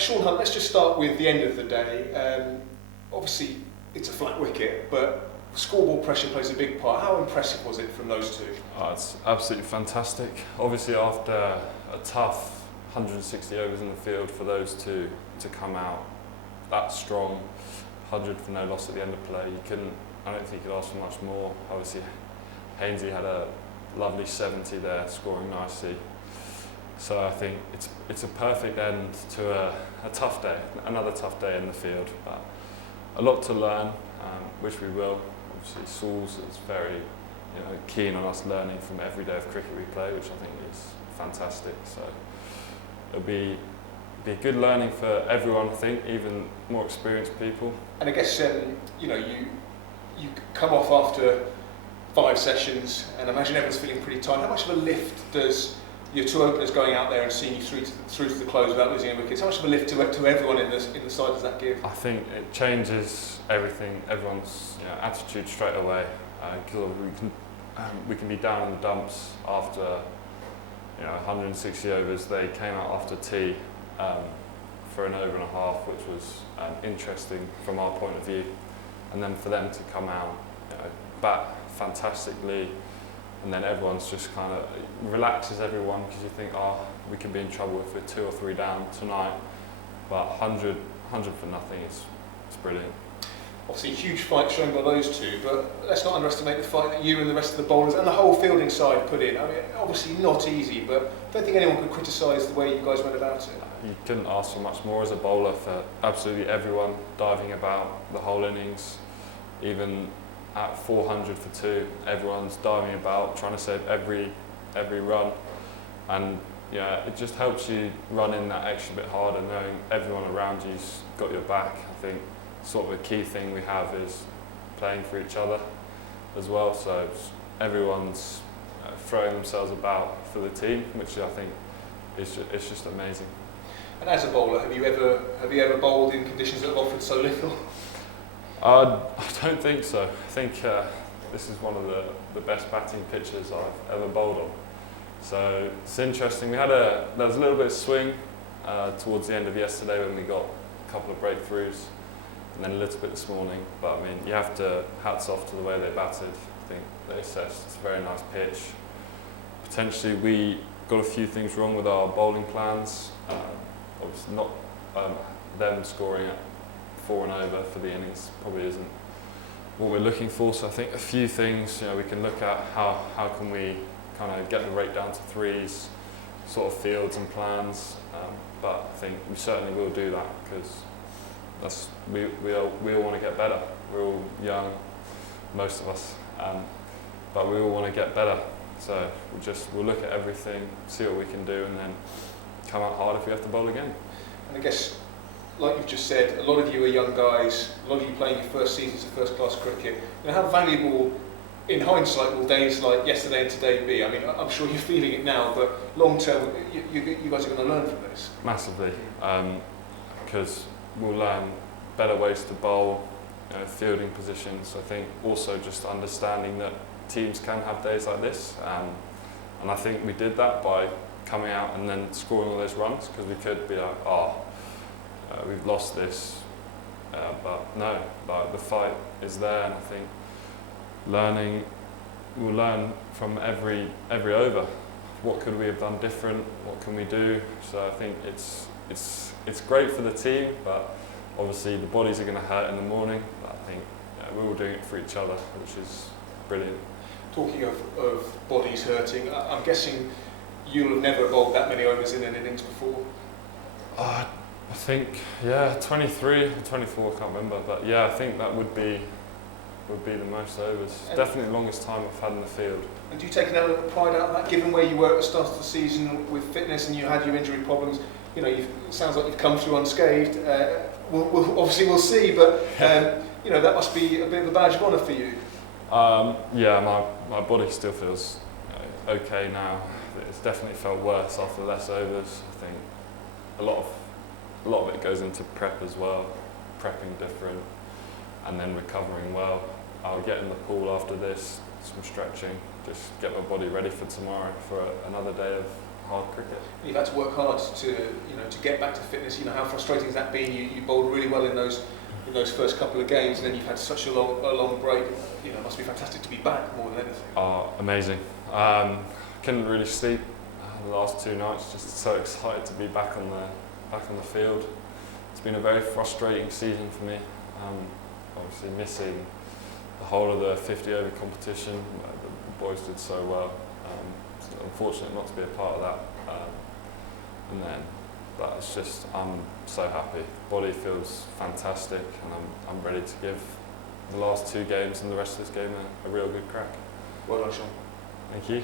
Sean Hunt, let's just start with the end of the day. Obviously, it's a flat wicket, but scoreboard pressure plays a big part. How impressive was it from those two? Oh, it's absolutely fantastic. Obviously, after a tough 160 overs in the field, for those two to come out that strong, 100 for no loss at the end of play, I don't think you could ask for much more. Obviously, Hainsey had a lovely 70 there, scoring nicely. So I think it's a perfect end to a tough day, another tough day in the field. But a lot to learn, which we will. Obviously, Sauls is very keen on us learning from every day of cricket we play, which I think is fantastic. So it'll be a good learning for everyone, I think, even more experienced people. And I guess you come off after 5 sessions, and I imagine everyone's feeling pretty tired. How much of a lift does your two openers going out there and seeing you through to the close without losing any wickets, how much of a lift to everyone in the side does that give? I think it changes everything, everyone's attitude straight away. We can be down in the dumps after 160 overs. They came out after tea for an over and a half, which was interesting from our point of view. And then for them to come out, bat fantastically, and then everyone's just kind of relaxes everyone, because you think, we can be in trouble if we're 2 or 3 down tonight. But 100 for nothing, it's brilliant. Obviously, a huge fight shown by those two, but let's not underestimate the fight that you and the rest of the bowlers and the whole fielding side put in. I mean, obviously not easy, but I don't think anyone could criticise the way you guys went about it. You couldn't ask for much more as a bowler, for absolutely everyone diving about the whole innings. Even at 400 for 2, everyone's diving about, trying to save every run. And it just helps you run in that extra bit harder, knowing everyone around you's got your back. I think sort of a key thing we have is playing for each other as well. So everyone's throwing themselves about for the team, which I think is just amazing. And as a bowler, have you ever bowled in conditions that have offered so little? I don't think so. I think this is one of the best batting pitches I've ever bowled on. So it's interesting. There was a little bit of swing towards the end of yesterday when we got a couple of breakthroughs, and then a little bit this morning. But I mean, you have to hats off to the way they batted. I think they assessed it's a very nice pitch. Potentially we got a few things wrong with our bowling plans. Obviously not them scoring at 4 and over for the innings probably isn't what we're looking for. So I think a few things we can look at, how can we kind of get the rate down to 3s, sort of fields and plans. But I think we certainly will do that, because we all want to get better. We're all young, most of us, but we all want to get better. So we'll look at everything, see what we can do, and then come out hard if we have to bowl again. And I guess, like you've just said, a lot of you are young guys, a lot of you playing your first seasons of first-class cricket. How valuable, in hindsight, will days like yesterday and today be? I mean, I'm sure you're feeling it now, but long-term, you guys are going to learn from this. Massively, because we'll learn better ways to bowl, fielding positions. I think also just understanding that teams can have days like this, and I think we did that by coming out and then scoring all those runs, because we could be like, we've lost this, but no, the fight is there, and I think we'll learn from every over. What could we have done different? What can we do? So I think it's great for the team, but obviously the bodies are going to hurt in the morning. But I think we're all doing it for each other, which is brilliant. Talking of bodies hurting, I'm guessing you'll have never bowled that many overs in an innings before? I think, 23 or 24, I can't remember, but I think that would be the most overs. Definitely the longest time I've had in the field. And do you take an element of pride out of that, given where you were at the start of the season with fitness and you had your injury problems? It sounds like you've come through unscathed. We'll see, but that must be a bit of a badge of honour for you. My body still feels okay now. It's definitely felt worse after less overs. I think a lot of it goes into prep as well, prepping different, and then recovering well. I'll get in the pool after this, some stretching, just get my body ready for tomorrow for another day of hard cricket. You've had to work hard to get back to fitness. How frustrating has that been? You bowled really well in those first couple of games, and then you've had such a long break. It must be fantastic to be back more than anything. Oh, amazing. Couldn't really sleep the last 2 nights. Just so excited to be back on the field. It's been a very frustrating season for me. Obviously missing the whole of the 50 over competition. The boys did so well. It's unfortunate not to be a part of that. But it's just, I'm so happy. Body feels fantastic, and I'm ready to give the last 2 games and the rest of this game a real good crack. Well done, Sean. Thank you.